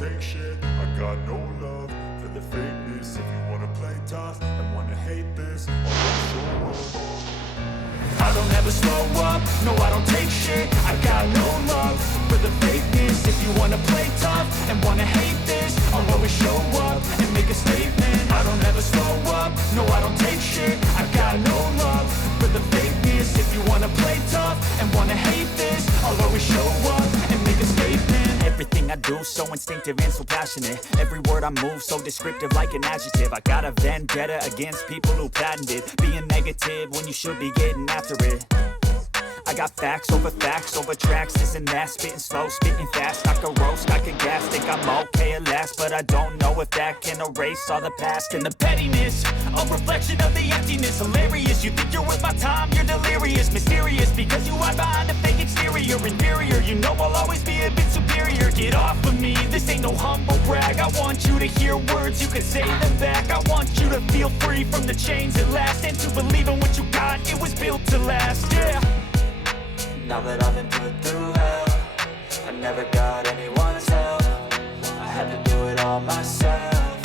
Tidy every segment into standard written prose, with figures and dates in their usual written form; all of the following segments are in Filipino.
take shit. I got no love for the fakeness. If you wanna play tough and wanna hate this, I'll show up. I don't ever slow up, no I don't take shit. I got no love for the fakeness. If you wanna play tough and wanna hate this, I'll always show up and make a statement. I don't ever slow up, no I don't take shit. I got no love for the fakeness. If you wanna play tough and wanna hate this, I'll always show up and make a statement. Everything I do so instinctive and so passionate. Every word I move so descriptive like an adjective. I got a vendetta against people who patented being negative when you should be getting after it. I got facts over tracks, this and that. Spitting slow, spitting fast. I could roast, I could gas. Think I'm okay at last, but I don't know if that can erase all the past. And the pettiness, a reflection of the emptiness. Hilarious, you think you're worth my time, you're delirious. Mysterious, because you hide behind a fake exterior. Inferior, you know I'll always be a bit superior. Get off of me, this ain't no humble brag. I want you to hear words, you can say them back. I want you to feel free from the chains at last, and to believe in what you got, it was built to last, yeah. Now that I've been put through hell, I never got anyone's help. I had to do it all myself.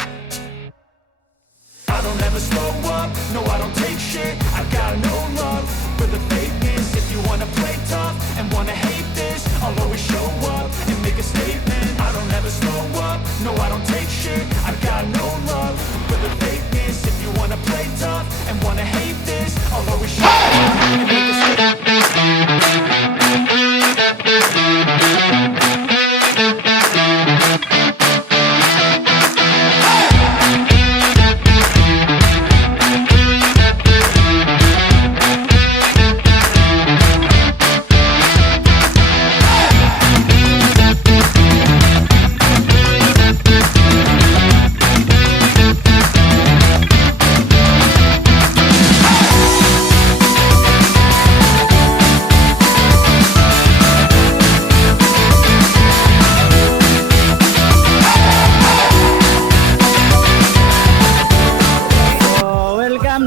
I don't ever slow up, no I don't take shit. I got no love for the fakeness. If you wanna play tough and wanna hate this, I'll always show up and make a statement. I don't ever slow up, no I don't take shit. I got no love for the fakeness. If you wanna play tough and wanna hate this, I'll always show up and make a statement.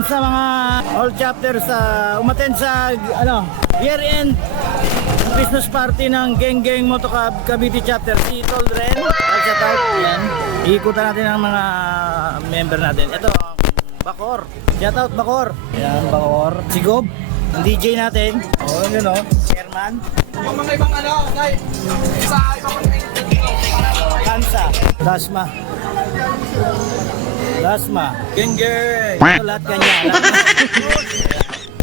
Sa mga all chapters umattend sa year-end business party ng Geng Geng Moto Club Cavite chapter. Si Tol Ren, shout out yan. Iikutan natin ang mga member natin. Ito ang Bakor. Shout out Bakor. Yan Bakor. Si Gob, ang DJ natin. Oh, yun oh, chairman. Yung mga ibang isa ibang Kansa, Dasma, Geng-geng. ito lahat kanya.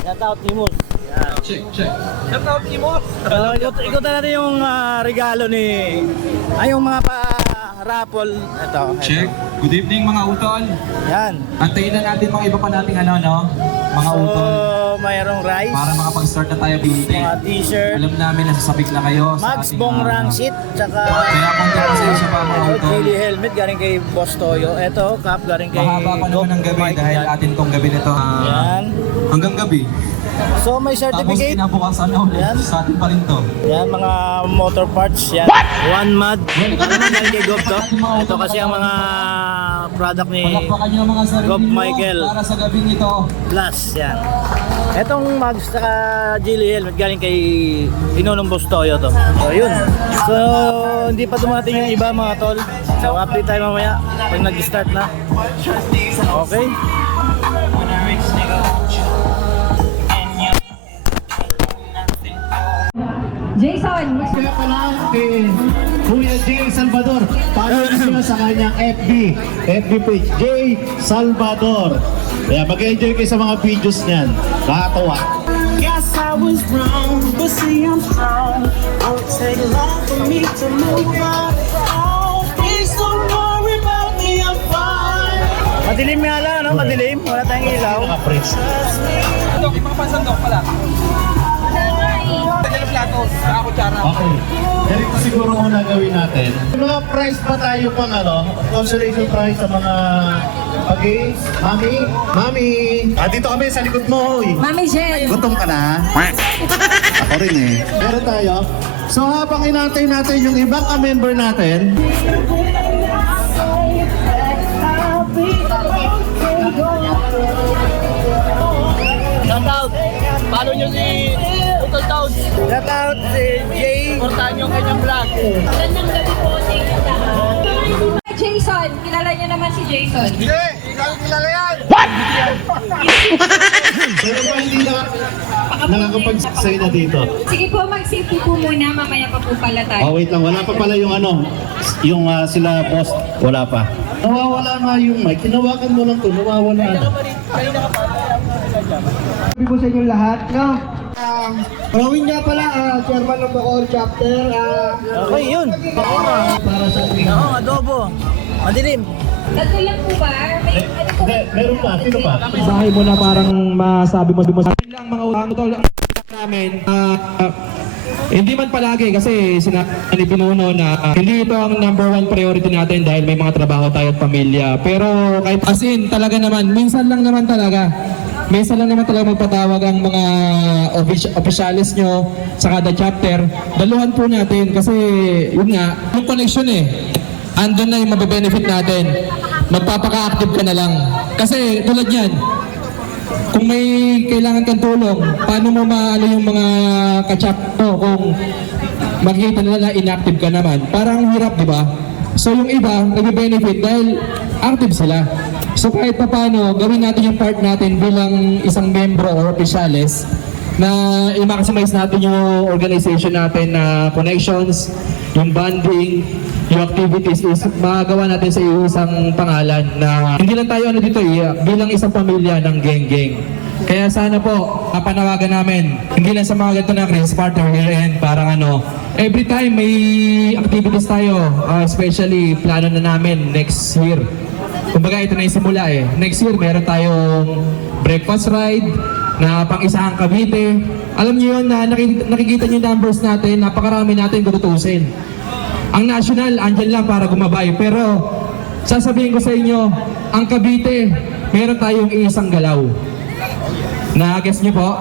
Shout out Timos. Check. Shout out Timos. Ikutan natin yung regalo ni yung mga raffle. Ito. Check. Good evening mga utol. Yan. Antayin na natin mga iba pa nating mga utol. Mayroong rice. Para makapag-start na tayo building. Mga t-shirt. Alam namin nasasabik na kayo sa Max ating Bong Rangsit. Tsaka kaya konti pasensya pa mga utol. Gili helmet galing kay Boss Toyo. Ito cap galing kay Mahaba pa naman ang gabi dahil atin tong gabi nito. Yan. Hanggang gabi. So may Tapos certificate. kinabukasan na ulit. Yan. Sa atin pa rin to. Yan mga motor parts yan. One Mad. Galing kay Gob to. Ito kasi ang mga product ni Palakpakan nyo ang mga sarili Gob nyo Michael para sa gabing ito. Plus yan. Etong mags saka Gili helmet galing kay Inonong Boss Toyo to. So yun. So hindi pa dumating yung iba mga tol. So update tayo mamaya pag nag-start na. Okay. Jason, Kaya pala kay Kuya Jay Salvador. Follow niyo sa kanyang FB page, Jay Salvador. Kaya mag-enjoy kayo sa mga videos niyan. Nakakatawa. Guess I was wrong, but see I'm strong. Won't take long for me to move on. Oh, please don't worry about me, I'm fine. Madilim nga lang, no? Madilim. Wala tayong ilaw. Naka-prints. Sandok, yung mga pansandok pala. Okay. Ganito siguro muna gawin natin. May mga prize pa tayo pang consolation prize sa mga pag-games. Mami! Dito kami sa likod mo, hoy. Mami Jen. Gutom ka na? Ako rin eh. Meron tayo. So habang inantay natin yung ibang member natin, Shout out. Follow nyo si Utol Towns. Shout out si Jay. Portahan yung kanyang vlog. Magandang gabi po sa inyo lahat. Jason, kilala niyo naman si Jason. Pero ba hindi na nakakapag-say na dito? Sige po, mag-safety po muna, mamaya pa po pala tayo. Oh, wait lang. Wala pa pala yung ano, yung sila boss. Wala pa. Nawawala nga yung mic. Hinawakan mo lang to. Nawawala na. Sabi ko sa inyo lahat, no? Rawin nga pala, chairman ng Bacoor chapter. Okay, yun. Para sa ating Oo, adobo. Madilim. Tatlo lang po ba? May ano po? Hindi, meron pa. Sino pa? bahay mo na parang masabi mo lang mga utang tol namin hindi man palagi kasi sinabi ni Pinuno na hindi ito ang number one priority natin dahil may mga trabaho tayo at pamilya, pero kahit as in talaga naman minsan lang naman talaga magpatawag ang mga officials nyo sa kada chapter, daluhan po natin kasi yun nga yung connection andun na yung mabe-benefit natin. Magpapaka-active ka na lang. Kasi tulad yan, kung may kailangan kang tulong, paano mo maano yung mga kachap mo kung makikita nila na inactive ka naman? Parang hirap, di ba? So yung iba, nagbe-benefit dahil active sila. So kahit pa paano, gawin natin yung part natin bilang isang membro or officiales na i-maximize natin yung organization natin na connections, yung bonding, yung activities is magawa natin sa isang pangalan na hindi lang tayo dito bilang isang pamilya ng geng-geng. Kaya sana po, panawagan namin, hindi lang sa mga ganito na Chris Partner year-end, parang every time may activities tayo, especially plano na namin next year. Kumbaga ito na yung simula Next year meron tayong breakfast ride na pang-isahang Cavite. Alam niyo yun na nakikita niyo yung numbers natin, napakarami natin gututusin. Ang national, andyan lang para gumabay. Pero sasabihin ko sa inyo, ang Cavite, meron tayong isang galaw. Na-guess niyo po?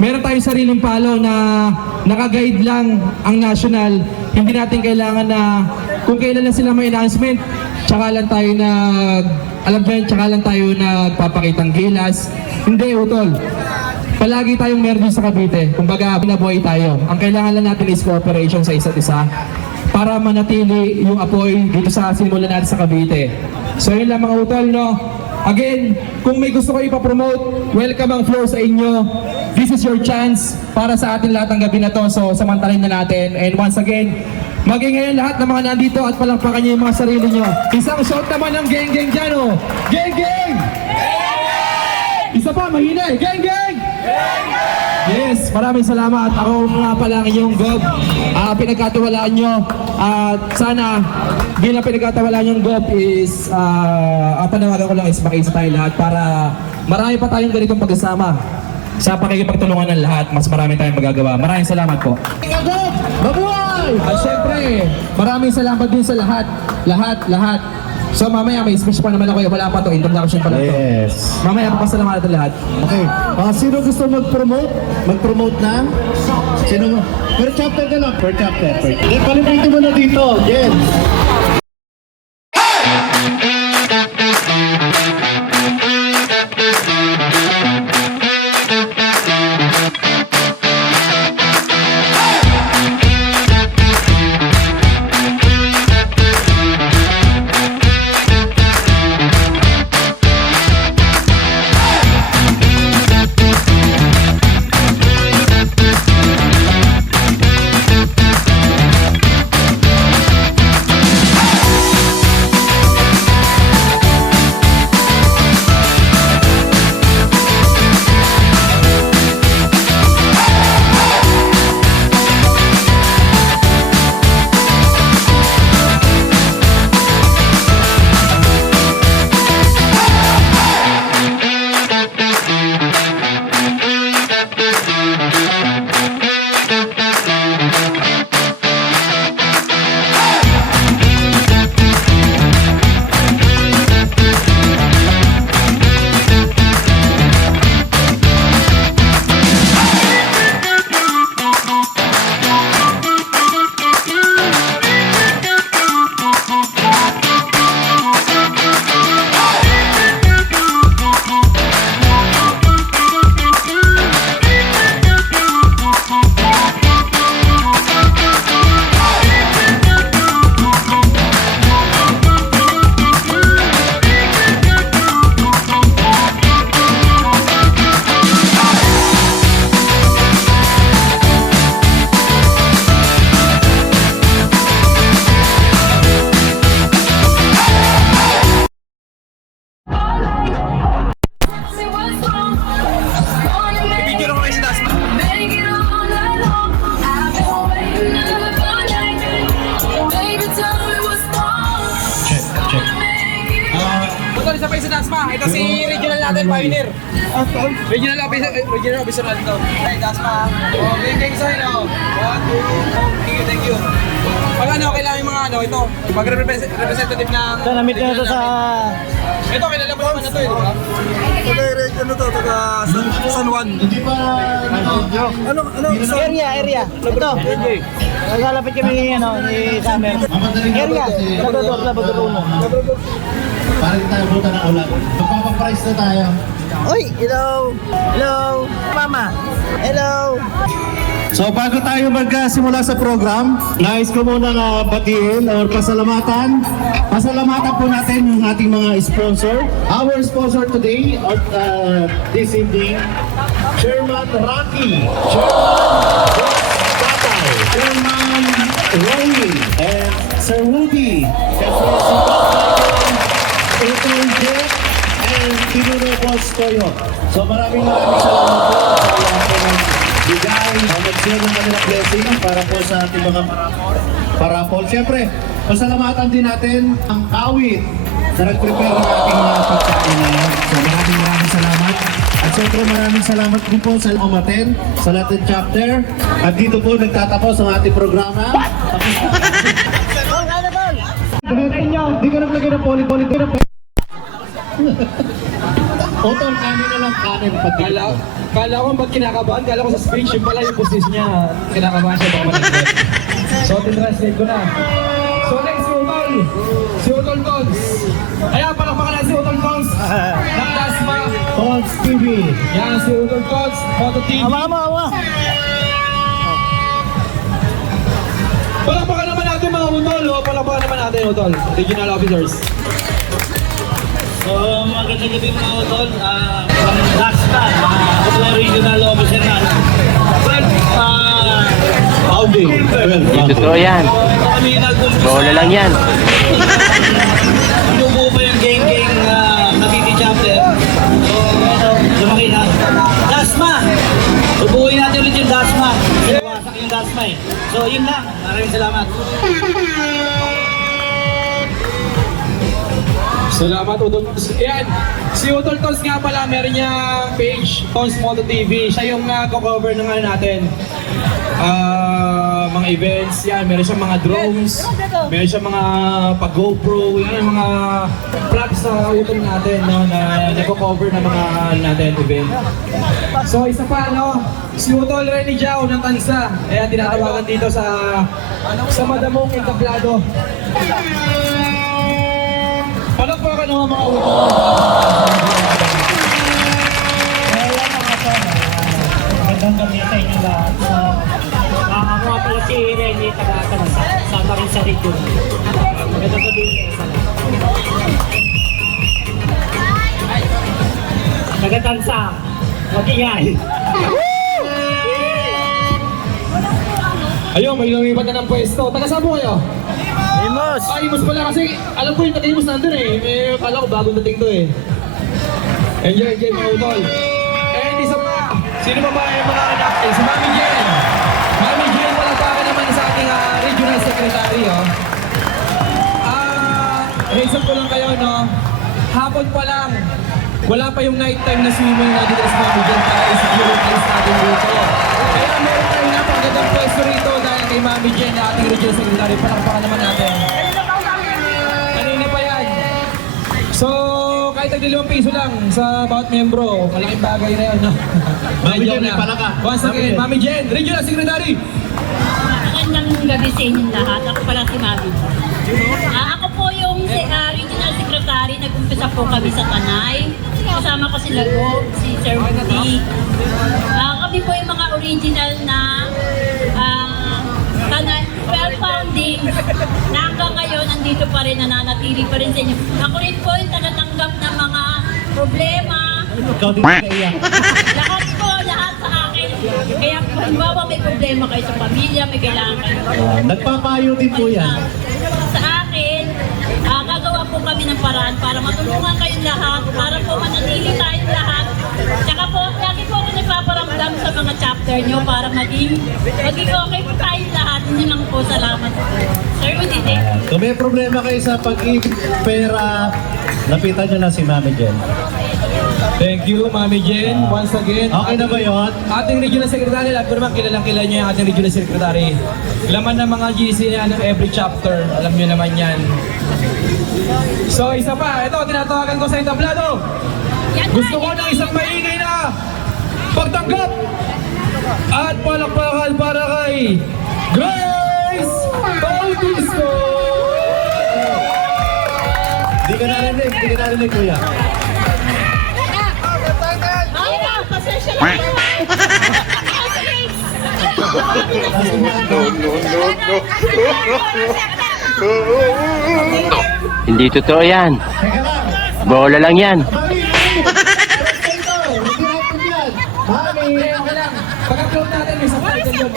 Meron tayong sariling palo na naka-guide lang ang national. Hindi natin kailangan na kung kailan lang sila may announcement, tsaka lang tayo tsaka lang tayo nagpapakitang gilas. Hindi, utol. Palagi tayong meron sa Cavite. Kumbaga, binabuhay tayo. Ang kailangan lang natin is cooperation sa isa't isa para manatili yung apoy dito sa simulan natin sa Cavite. So yun lang mga utol, no? Again, kung may gusto ko ipapromote, welcome ang floor sa inyo. This is your chance para sa atin lahat ng gabi na to. So samantalin na natin. And once again, maging ngayon lahat ng mga nandito at palakpakan niyo yung mga sarili nyo. Isang shot naman ng geng-geng dyan, oh! Geng-geng! Isa pa, mahina eh! Geng-geng! Yes, maraming salamat. Ako nga pala ang inyong Gob. Pinagkatiwalaan nyo. At sana, bilang pinagkatiwalaan yung Gob is, panawagan ko lang is makiisa tayo lahat para marami pa tayong ganitong pagkasama. Sa pakikipagtulungan ng lahat, mas marami tayong magagawa. Maraming salamat po. Gob! Mabuhay! At syempre, maraming salamat din sa lahat. Lahat. So mamaya may speech pa naman ako. Wala pa to, introduction pa lang to. Yes. Mamaya papasalamatan lahat. Okay. Sino gusto mag-promote? Mag-promote na? Sino? Per chapter ka lang. Per chapter. Palipitin mo na dito. Yes. ito si regional natin, Pioneer. Regional officer natin to. Hey, Dasma. Oh, gang sign, oh. 1, 2, thank you. Pag ano, kailangan yung mga ano, ito. Pag representative ng... So, na-meet ko na to sa... Ito, kilala mo naman na to, eh, di ba? San Juan. Hindi pa... Area. Ito. Naglalapit kami ni Summer. Area. Labrador 1. Para hindi tayo buta ng ulan. Magpapaprice na tayo. Uy, hello. Hello. Mama. Hello. So bago tayo magsimula sa program, nais ko muna batiin or pasalamatan. Pasalamatan po natin yung ating mga sponsor. Our sponsor today or this evening, Chairman Rocky, Chairman Tatay, Chairman Roy, and Sir Woody, Siyempre si April Jet, and Pinuno Boss Toyo. So maraming salamat po sa lahat ng bigay, mag-share ng kanilang blessing para po sa ating mga parapol. Siyempre, pasalamatan din natin ang kawit na nag-prepare ng ating mga pagkain na yan. So maraming salamat. At siyempre maraming salamat din po sa umaten, sa Latin Chapter. At dito po nagtatapos ang ating programa. Hindi ka naglagay ng polit-polit. Otol, kanin na lang kanin. Kala ko ba't kinakabahan? Kala ko sa speech, yung pala yung position niya. Kinakabahan siya baka malagyan. So, tinranslate ko na. So, next, si Utol Tons. Ayan, palakpakan na si Utol Tons. Ng Dasma. Tons TV. Yan, si Utol Tons. Photo TV. Awa. Palakpakan naman natin mga Utol. Palakpakan naman natin Utol. Regional officers. So, magandang gabi mga utol. From Dasma, mga regional officer na. Howdy. Totoo yan. Kami nag-umpisa. Bola lang yan. Pinubuo pa yung gang Cavite chapter. So, lumaki na. Dasma! Subuhin natin ulit yung Dasma. Sinawasak yung Dasma eh. So, yun lang. Maraming salamat. Salamat Utol Tons. Yan, si Utol Tons nga pala, meron niyang page, Tons Moto TV. Siya yung cover ng natin. Mga events, yan, meron siyang mga drones, meron siyang mga pag-GoPro, yan yung mga props sa Utol natin, no, na nag-cover ng mga natin event. So isa pa, no, si Utol Rene Jao ng Tansa. Ayan, tinatawagan dito sa Madamong Entablado. Palakpakan ng mga utol. Magandang gabi sa inyo lahat. Ako nga pala si Rene, taga-Tansa. Sama rin sa region. Magandang gabi sa lahat. Taga-Tansa. Mag-ingay. Ayun, may lumipat na ng pwesto. Taga-saan po kayo? Imos! Imos pala kasi, alam ko yung taga-Imos nandun eh. Kala ko bagong dating to eh. Enjoy mga utol. And isa pa, sino pa ba yung mga anak? Si Mami Jen. Mami Jen, palakpakan naman sa ating regional secretary. Heads up ko lang kayo, no? Hapon pa lang, wala pa yung nighttime na swimming na dito sa Mami Jen para i-securitize natin dito. Kaya meron tayo napagandang pwesto rito dahil kay Mami Jen na ating regional secretary. Palakpakan naman natin. Kanina pa yan. So, kahit tag-5 piso lang sa bawat membro, malaking bagay na yan, no? Mami Jen, may palaka. Once again, Mami Jen, regional secretary. Magandang gabi sa inyong lahat. Ako pala si Mami. Ako po yung regional secretary. Nag-umpisa po kami sa Tanay. Kasama ko si Lago, si Sir Woody. Kami po yung mga original na Tanay founding na hanggang ngayon nandito pa rin, nananatili pa rin sa inyo. Ako rin po yung tagatanggap ng mga problema. Ikaw din kaiyak. Lahat sa akin. Kaya kung halimbawa may problema kayo sa pamilya, may kailangan kayo. Nagpapayo din po yan. Sa akin, gagawa po kami ng paraan para matulungan kayong lahat, para po manatili tayong lahat. Tsaka po, lagi po ako nagpaparamdam sa mga chapter nyo para maging okay po tayong lahat. Yun lang po, salamat po. Sir Woody, thank you. Ayan. Kung may problema kayo sa pag-pera, lapitan nyo na si Mami Jen. Thank you, Mami Jen. Once again, Okay na ba yun? ating regional secretary, alam ko naman kilalang-kilala niyo yung ating regional secretary. Laman ng mga GC niya ng every chapter, alam niyo naman yan. So isa pa, ito tinatawagan ko sa entablado. Gusto ko ng isang maingay na pagtanggap at palakpakan para kay Grace Bautista! Hindi ka narinig, kuya. Hindi totoo yan. Teka lang. Bola lang yan. Mami! Hindi natin yan. Mami! Okay lang. Pag-upload natin, may subtitle yun.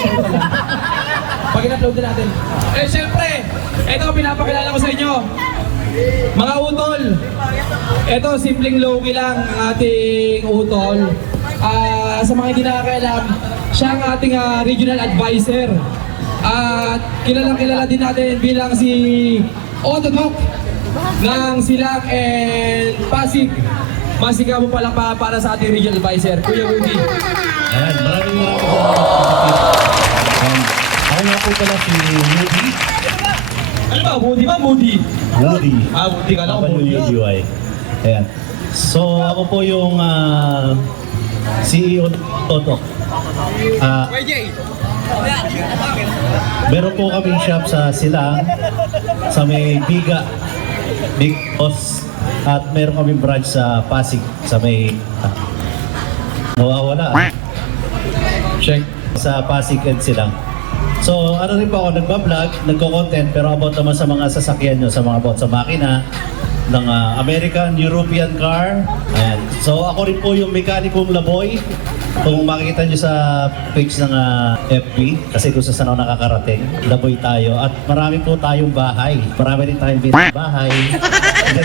Pag-upload na natin. Eh, syempre, ito pinapakilala ko sa inyo. Mga utol. Ito, simpleng low-key lang ang ating utol. Sa mga hindi nakakailam, siya ang ating regional advisor. At kilalang-kilala din natin bilang si Ototok ng Silang and Pasig. Masika mo palang para sa ating regional advisor, Kuya Woody. Ayan, maraming salamat. Ako nga po pala si Woody. Ano ba? Woody ba? Moody? Woody. Woody ka na. Moody. WUDY. Ayan. So, ako po yung CEO Toto. Meron po kaming shop sa Silang, sa may Biga, Big Boss, at meron kaming branch sa Pasig, sa may nawawala. Check. Sa Pasig and Silang. So, ano rin po ako, nagbablog, nagko-content, pero about naman sa mga sasakyan nyo, sa mga about sa makina, ng American, European car. Ayan. So, ako rin po yung mekanikong Laboy. Kung makikita nyo sa page ng FB, kasi kung saan ako nakakarating, Laboy tayo. At marami po tayong bahay. Marami rin tayong bahay.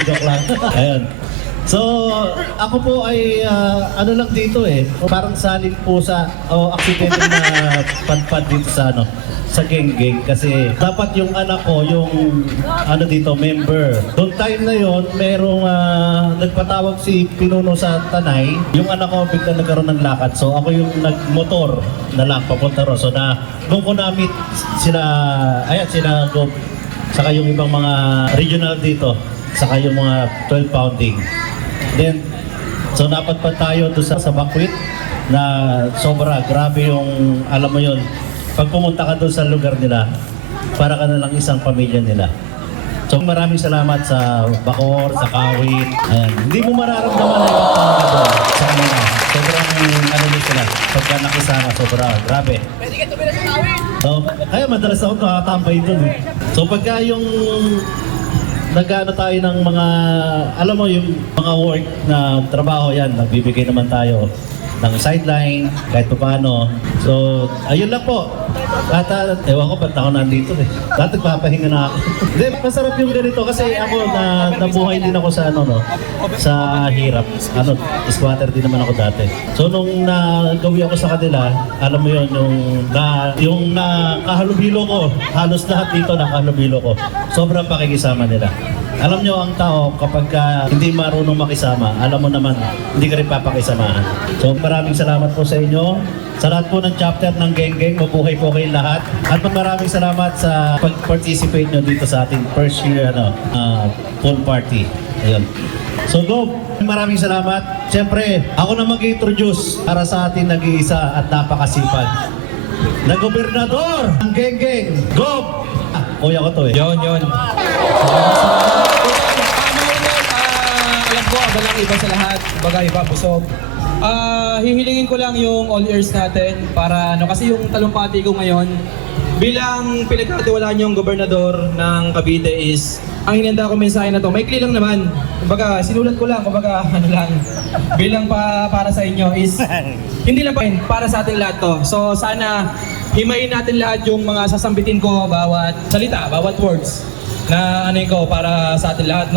Joke lang. Ayan. So, ako po ay ano lang dito parang salin po sa aksidente na padpad dito sa sa geng-geng kasi dapat yung anak ko yung dito member. Doon time na yon merong nagpatawag si Pinuno sa Tanay. Yung anak ko bigla nagkaroon ng lakad. So ako yung nagmotor na lang papunta ro. So doon ko na-meet sila Gob, saka yung ibang mga regional dito, saka yung mga 12 pounding. Then, so napadpad tayo doon sa Bakwit na sobra, grabe yung, alam mo yun, pag pumunta ka doon sa lugar nila, para ka na lang isang pamilya nila. So maraming salamat sa Bacoor, sa Kawit. Ayan. Hindi mo mararamdaman na yung pamilya doon sa kanila. Sobrang sila, pagka nakisama, sobra, grabe. Pwede ka tumila sa Kawit! So, kaya madalas ako nakatambay doon So pagka yung nag-ano tayo ng mga, alam mo yung mga work na trabaho yan, nagbibigay naman tayo ng sideline, kahit pa paano. So, ayun lang po. At ewan ko, ba't ako nandito Dati nagpapahinga na ako. Hindi, masarap yung ganito kasi ako nabuhay din ako sa sa hirap. Squatter din naman ako dati. So, nung nagawi ako sa kanila, alam mo yun, yung nakahalubilo ko, halos lahat dito nakahalubilo ko. Sobrang pakikisama nila. Alam nyo, ang tao, kapag hindi marunong makisama, alam mo naman, hindi ka rin papakisamahan. So, maraming salamat po sa inyo. Sa lahat po ng chapter ng Geng-Geng, mabuhay po kayong lahat. At maraming salamat sa pag-participate nyo dito sa ating first year pool party. Ayun. So, Gob, maraming salamat. Siyempre, ako na mag-introduce para sa ating nag-iisa at napakasipag na gobernador ng Geng-Geng, Gob! Kuya ko to Yon. Alam ko, abalang iba sa lahat, bagay iba, busog. Hihilingin ko lang yung all ears natin para kasi yung talumpati ko ngayon bilang pinagkatiwalaan yung gobernador ng Cavite is ang hinanda ko mensahe na to, maikli lang naman. Kumbaga, sinulat ko lang, kumbaga, bilang para sa inyo is hindi lang para sa ating lahat to. So sana himayin natin lahat yung mga sasambitin ko, bawat salita, bawat words na ko para sa atin lahat,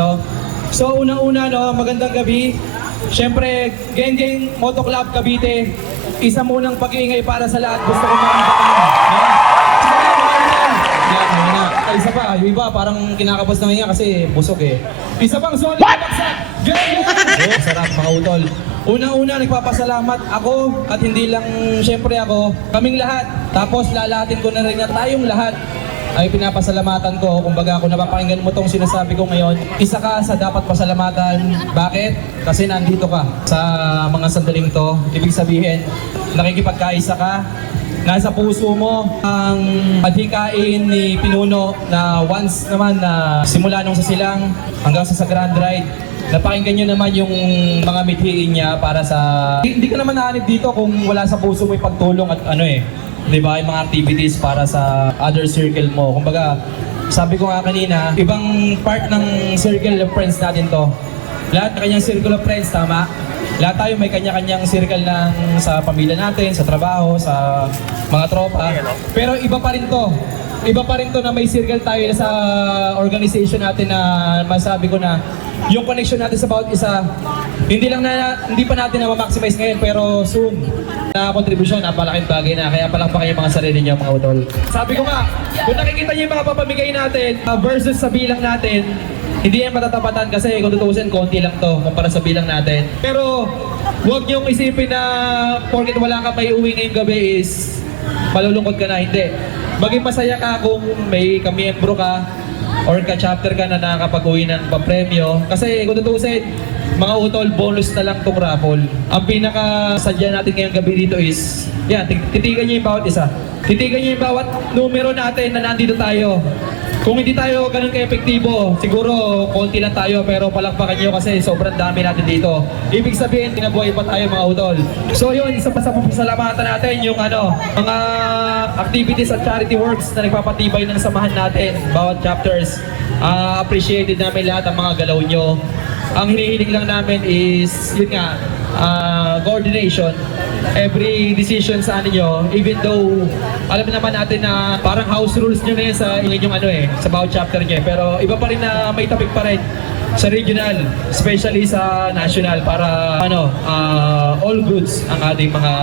So unang-una, magandang gabi. Siyempre, Geng-Geng Moto Club Cavite, isa munang pag-iingay para sa lahat. Gusto ko makikita isa pa. Yung iba parang kinakabas na nga kasi busog eh. Isa pang solid na bagsak. Ganyan! Sarap mga utol. Una-una, nagpapasalamat ako at hindi lang syempre ako, kaming lahat. Tapos lalahatin ko na rin na tayong lahat ay pinapasalamatan ko. Kumbaga kung napapakinggan mo tong sinasabi ko ngayon, isa ka sa dapat pasalamatan. Bakit? Kasi nandito ka sa mga sandaling to. Ibig sabihin, nakikipagkaisa ka. Nasa puso mo ang adhikain ni Pinuno na once naman na simula nung sa silang hanggang sa Grand Ride. Napakinggan nyo naman yung mga mithiin niya para sa... Hindi ka naman nahanip dito kung wala sa puso mo yung pagtulong at ano eh. Di ba? Yung mga activities para sa other circle mo. Kumbaga, sabi ko nga kanina, ibang part ng circle of friends natin to. Lahat na kanyang circle of friends, tama? Lahat tayo may kanya-kanyang circle ng sa pamilya natin, sa trabaho, sa mga tropa. Pero iba pa rin to. Iba pa rin to na may circle tayo sa organization natin na masabi ko na yung connection natin sa bawat isa, hindi pa natin na ma-maximize ngayon pero soon na kontribusyon, napalaking bagay na. Kaya palakpakan yung mga sarili niyo mga utol. Sabi ko nga, kung nakikita niyo yung mga papamigay natin versus sa bilang natin, hindi yan matatapatan kasi kung tutusin, konti lang to kumpara sa bilang natin. Pero huwag niyong isipin na porket wala ka may uwi ngayong gabi is malulungkot ka na. Hindi. Maging masaya ka kung may kamiyembro ka or ka-chapter ka na nakakapag-uwi ng papremyo. Kasi kung tutusin, mga utol, bonus na lang tong raffle. Ang pinaka-sadya natin ngayong gabi dito is, yan, titigan niyo yung bawat isa. Titigan niyo yung bawat numero natin na nandito tayo. Kung hindi tayo ganun ka-epektibo, siguro konti lang tayo pero palakpakan nyo kasi sobrang dami natin dito. Ibig sabihin, tinabuhay pa tayo mga utol. So yun, isa pa sa pasalamatan natin yung mga activities at charity works na nagpapatibay ng samahan natin, bawat chapters. Appreciated namin lahat ang mga galaw nyo. Ang hinihiling lang namin is, yun nga, coordination. Every decision sa nyo, even though alam naman natin na parang house rules nyo na yun sa inyong sa bawat chapter nyo pero iba pa rin na may topic pa rin sa regional, especially sa national para all goods ang ating mga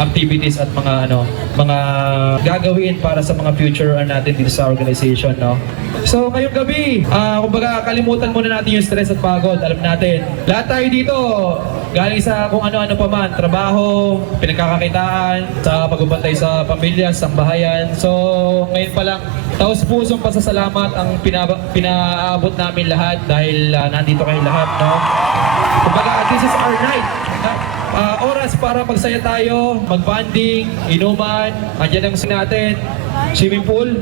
activities at mga mga gagawin para sa mga future natin dito sa organization, no? So ngayong gabi, kumbaga kalimutan muna natin yung stress at pagod. Alam natin, lahat tayo dito galing sa kung ano-ano pa man, trabaho, pinagkakakitaan, sa pagbabantay sa pamilya, sa sambahayan. So ngayon pa lang, taos-pusong pasasalamat ang pinaabot namin lahat dahil nandito kayo lahat, no? Kumbaga, this is our night. Oras para magsaya tayo, mag-bonding, inuman, andyan ang natin, swimming pool,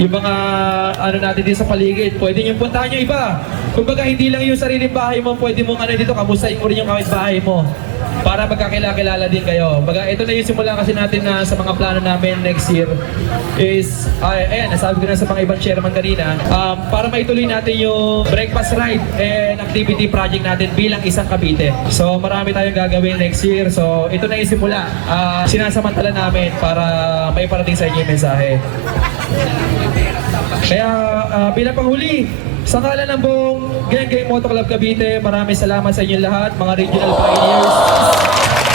yung mga natin dito sa paligid, pwede nyo puntahan yung iba. Kumbaga, hindi lang yung sariling bahay mo, pwede mong dito, kamustahin mo rin yung kapitbahay mo para magkakilala din kayo. Baga, ito na yung simula kasi natin na sa mga plano namin next year is, ayan, nasabi ko na sa mga ibang chairman kanina, para maituloy natin yung breakfast ride and activity project natin bilang isang Cavite. So, marami tayong gagawin next year. So, ito na yung simula. Sinasamantala namin para may parating sa inyo yung mensahe. Kaya, bilang panghuli, sa ngalan ng buong Geng Moto Club Cavite, maraming salamat sa inyo lahat, mga regional pioneers,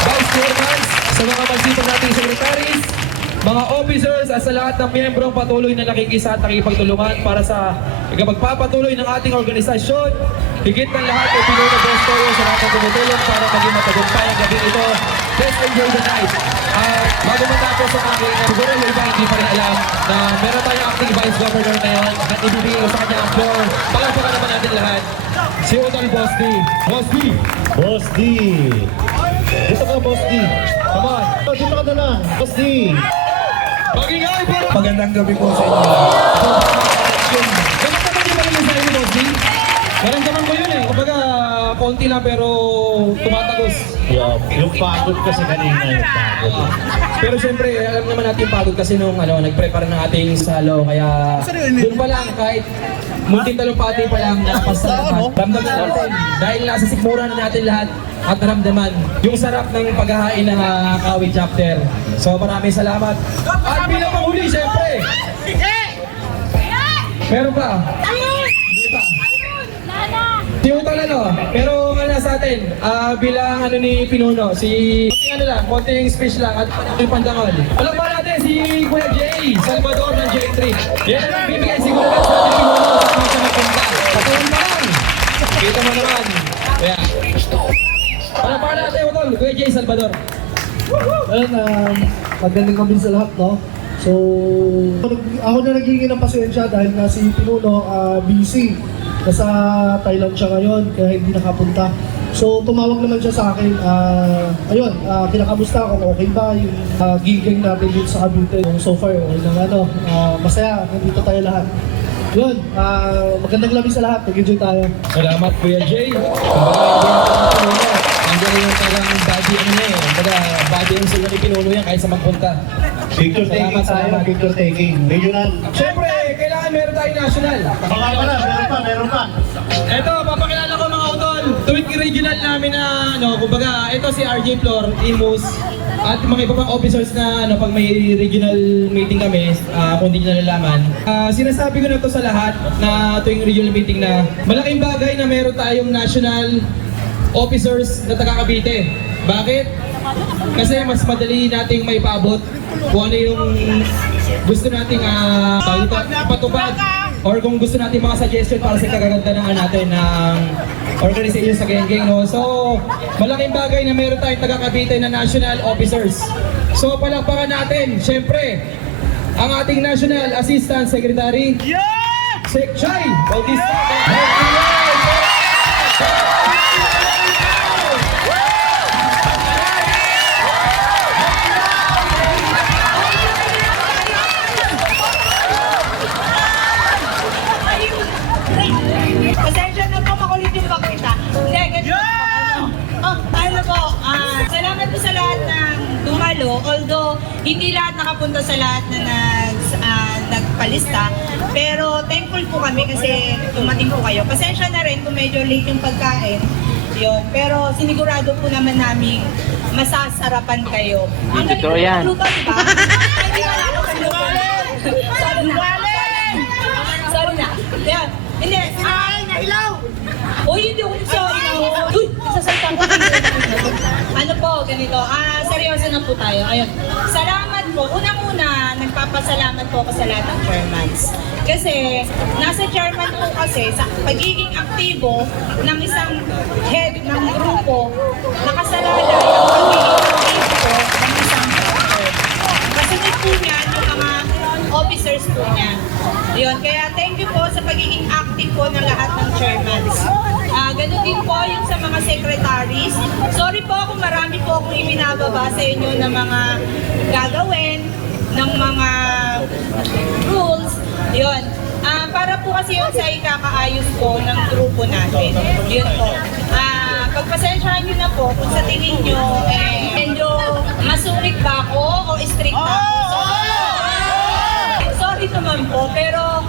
vice chairman, sa mga magsipag nating secretaries, mga officers at sa lahat ng miyembrong patuloy na nakikisa at nakipagtulungan para sa magpapatuloy ng ating organisasyon. Higit ng lahat ay Pinuno Boss Toyo sa lahat ng tumutulong para maging matagumpay ang gabi ito. Let's enjoy the night. Bago matapos sa akin, siguro yung iba hindi pa rin alam na meron tayong acting vice governor ngayon at ibibigay ko sa kanya ang floor. Palagpakan naman natin lahat. Si Utol Boss D. Boss D! Boss D! Dito ka, Boss D! Come on! Dito ka na lang! Boss D! Magingay para! Magandang gabi po sa inyo. Kamusta ba yung pagiging sa inyo, Boss D? Naramdaman ko yun kumbaga konti lang pero tumatagos. Yung pagod kasi kanina, yung pagod. Pero syempre, alam naman natin yung pagod kasi nung nag-prepare ng ating salo. Kaya doon pa lang, kahit munting talumpati pa lang, napasalamat. Ramdaman natin, dahil nasa sikmura na natin lahat at naramdaman yung sarap ng paghahain ng Kawit Chapter. So maraming salamat. At bilang panghuli, syempre, meron pa? Hindi pa. Si Utol pero sa atin, bilang ni Pinuno, konting speech lang at yung pandangol. Alam ba natin si Kuya Jace? Salvador ng J3. Yan ang nagbibigay siguro sa ating pinuno sa mga magpunta. Patuloy naman. Kita mo naman. Kaya. Palapakan natin, Utol. Kuya J. Salvador. Ayun, magandang gabi sa lahat, no? So, ako na nagiging ng pasensya dahil nga si Pinuno busy. Nasa Thailand siya ngayon, kaya hindi nakapunta. So, tumawag naman siya sa akin. Ayun, kinakamusta kung okay ba yung giging natin dito sa Cavite. So far, okay na masaya, nandito tayo lahat. Yun, magandang gabi sa lahat. Nag-enjoy tayo. Salamat, Kuya J. Nandiyan yung tagang body ano niya eh. Body yung sila ni Pinuno yan kahit sa magpunta. Picture taking tayo, picture taking. Regional. Siyempre, kailangan meron tayong national. Baka pala, meron pa. Ito, papakilala ko mga utol. Tuwing regional namin na, kumbaga, ito si RJ Flor, Imus, at mga iba pang officers na, pag may regional meeting kami, kung hindi nyo nalalaman. Sinasabi ko na to sa lahat na tuwing regional meeting na malaking bagay na meron tayong national officers na taga Cavite. Bakit? Kasi mas madali nating may paabot kung ano yung gusto nating ipatupad or kung gusto nating mga suggestion para sa kagaganda natin ng organization sa Geng-Geng, no? So, malaking bagay na meron tayong taga Cavite na national officers. So, palakpakan natin, syempre, ang ating National Assistant Secretary, Sec Chay Bautista. Pasensya na po, makulit yung pakita. Hindi, ganito po. Salamat po sa lahat ng dumalo. Although, hindi lahat nakapunta sa lahat na nagpalista. Pero, thankful po kami kasi dumating po kayo. Pasensya na rin kung medyo late yung pagkain. Yun. Pero, sinigurado po naman namin masasarapan kayo. Ang galing Totoo yan. po, diba? Hindi wala ako Sorry na. Sorry na. Yan. Hindi. Ay, nahilaw! Uy, hindi ako sorry. Uy, sasalita ko. Ano po, ganito. Seryoso na po tayo. Ayun. Salamat po. Unang-una, nagpapasalamat po ako sa lahat ng chairmans. Kasi, nasa chairman po kasi, sa pagiging aktibo ng isang head ng grupo, nakasalalay ang pagiging aktibo po ng isang officer. Kasunod po niyan yung mga officers po niya. Yun, kaya thank you po sa pagiging active po ng lahat ng chairmans. Ganun din po yung sa mga secretaries. Sorry po kung marami po akong ibinababa sa inyo ng mga gagawin, ng mga rules. Yun. Para po kasi yun sa ikakaayos po ng grupo natin. Yun po. Pagpasensyahan nyo na po kung sa tingin nyo, medyo masulit ba ako o strict na ako. Sorry naman po, pero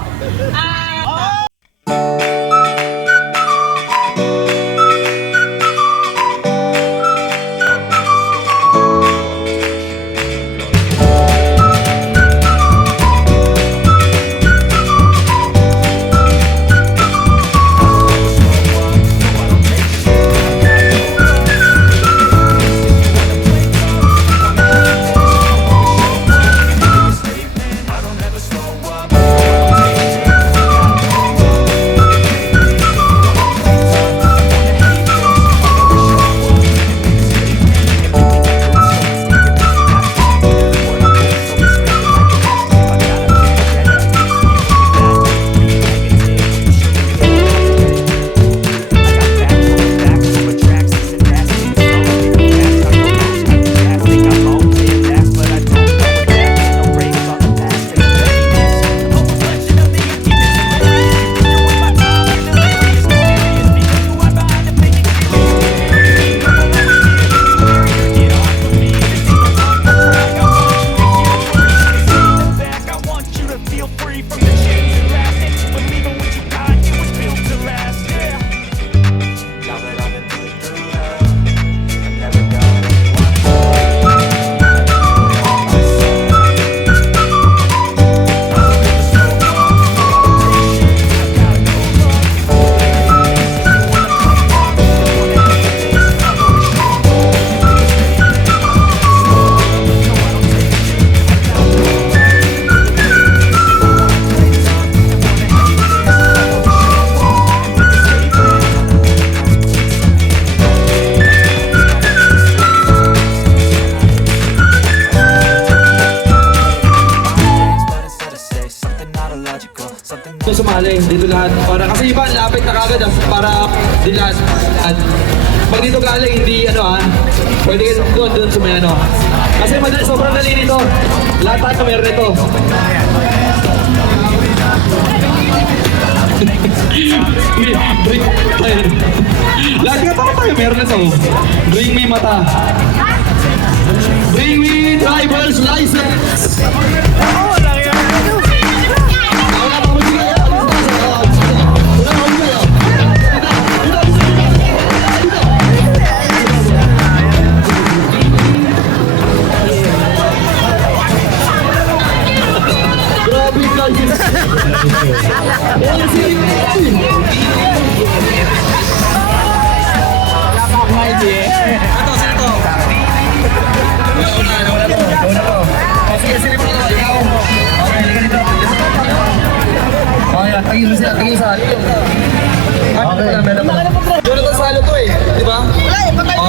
dito lahat. Para, kasi iba, lapit na kagad para di lahat. At pag dito galing, hindi pwede kayo doon sa may Kasi sobrang dali nito. Lahat tayo meron nito. Lahat nga tayo meron nito. Bring me mata. Bring me driver's license. Jonathan Salo to eh, di ba?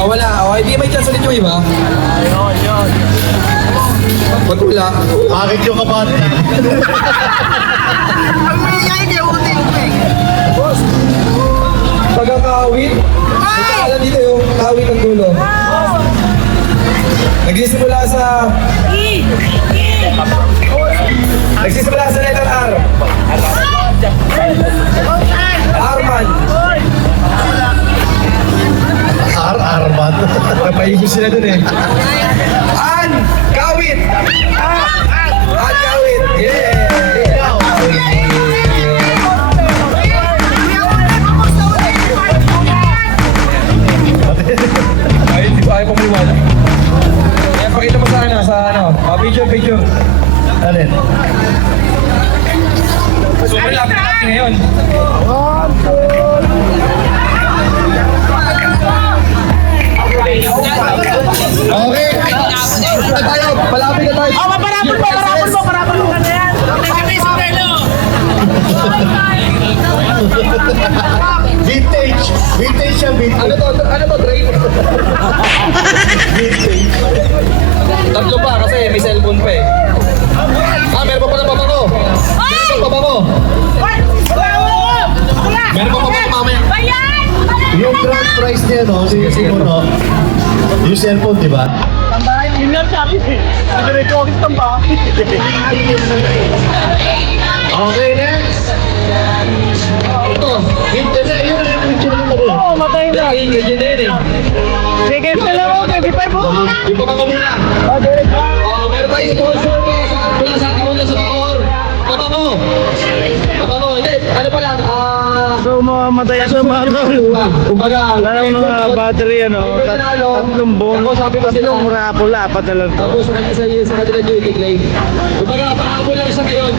Wala. Hindi may chance ulit yung iba. Pag wala. Bakit yung kabati? Pagkakawit, alam dito yung kawit ng dulo. Nagsisimula sa letter R. Arman. Arman. Napaibig sila dun eh. An! Kawit! An kawit! Yeah! Ay, hindi ko ayaw pumaliwala. Kaya pakita mo sa picture. Alin? So, malapit natin ngayon. Okay. Tayo, palapit na tayo. Parapol mo na yan. Vintage siya, vintage. Ano to, Dre? Tatlo pa kasi may cellphone pa eh. Meron pa pala pabango. Meron pa pabango. Meron pa pabango mamaya. Yung grand prize niya, no? Sige. Yung cellphone, di ba? Yun lang sabi eh. Diretso ako sa ba? Okay, next. Ito, vintage. Yun ang picture mo rin. Oo, matay na. Ganyan din eh. Sige, na lang ako. 25 po. Yung pabango muna. Meron tayo ito. Wala sa akin muna sa pakor. Pabango. Hindi. Ano pa lang? So, mamatay sa mga tol. Kumbaga, Alam mo mga battery, tatlong buong. Tatlong rapol, apat na lang to. tapos sa kanila duty claim. Kumbaga, pahabol lang siya ngayon.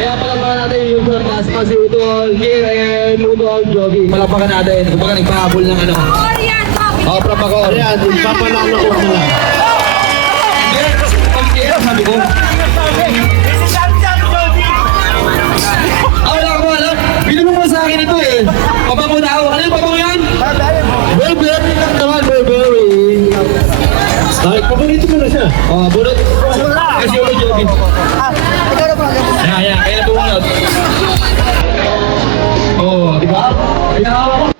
Kaya palampakan natin yung forecast kasi Udol, here and Udol jogging. Palampakan natin. Kumbaga, nagpahabol ng from Bacoor. Ayan, ipapanalo ko na lang. Sabi ko. Wala ko alam. Binubo mo sa akin ito eh. Pabango daw. Ano yung pabango yan? Burberry lang naman, Burberry. Bakit paborito mo na siya? Bunot. Kasi yung jogging. Kaya na bumunot. Di ba? Kaya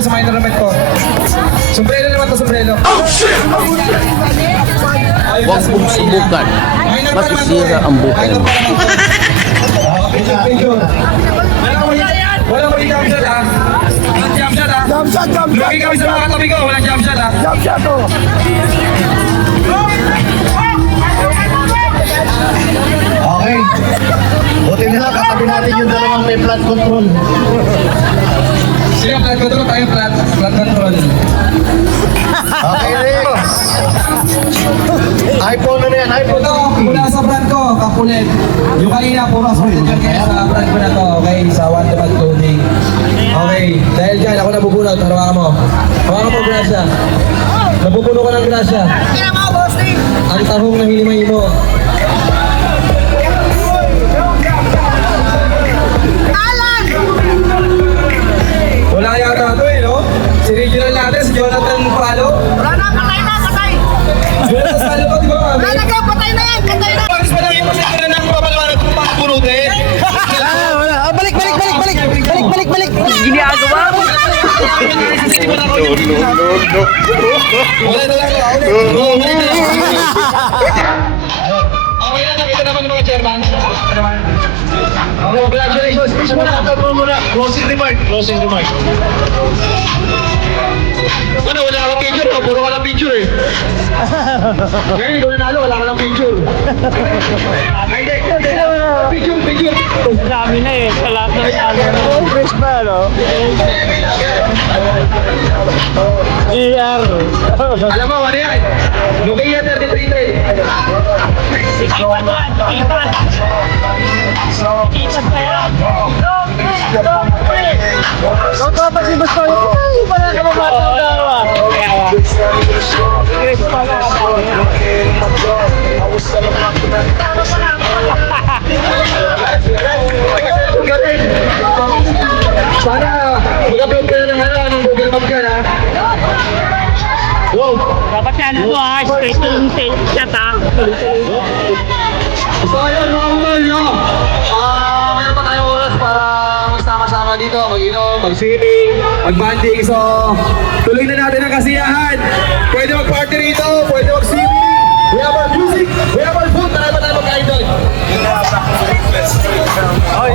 sa minor naman ko. Sombrero naman to, sombrero. Huwag mong subukan. Masisira ang buhay mo. Walang muli jump shot, ha? Walang jump shot, ha? Jump shot, jump shot. Lugi kami sa mga katabi ko, walang jump shot, ha? Jump shot to. Okay. Buti nila, katabi natin yung dalawang may flood control. Sige, flat control tayo, flat control. Okay, Rick. iPhone na yan, iPhone Ito, 20. mula sa brand ko, Kapulit. Yung kanina, puro assorted yan kaya sa brand ko na to, okay? Sa One to One Clothing. Okay, dahil dyan, ako nabubunot. Hawakan mo. Hawakan mo, grasya. Nabubuno ka ng grasya. Ang tahong na hinimay mo. Wala yata ito eh, no? Si regional natin, si Jonathan Palo. Wala na, patay na, patay. Jonathan Palo to, di ba kami? Wala na, patay na yan, patay na. Pagkas pa lang yung pasensya na ng papalawanan kung papapunutin. Wala. Balik. Ginagawa mo. Wala na lang ako. Okay na, nakita naman yung mga chairman. Okay, congratulations. Muna. Closing remark. Ano, wala kang picture, no? Puro ka lang picture eh. Ngayon, ikaw nanalo, wala ka lang picture. Ay, hindi. Picture. Dami na eh, sa lahat ng ano. Fresh pa, no? ER. Alam mo, ano yan? Nokia 33. Kung kapag si Gusto yun, ay, wala ka mamatang dawa. Sana, mag-upload ka na ng Google Map ka na. Wow! Dapat yan ano ha, special chat ha. So ayun mga umay, no? Meron pa tayong oras para magsama-sama dito, mag-inom, mag-swimming, mag-banding. So, tuloy na natin ang kasiyahan. Pwede mag-party rito, pwede mag-swimming. We have our music, we have our food. Marami pa tayo mag-kain doon. Ay,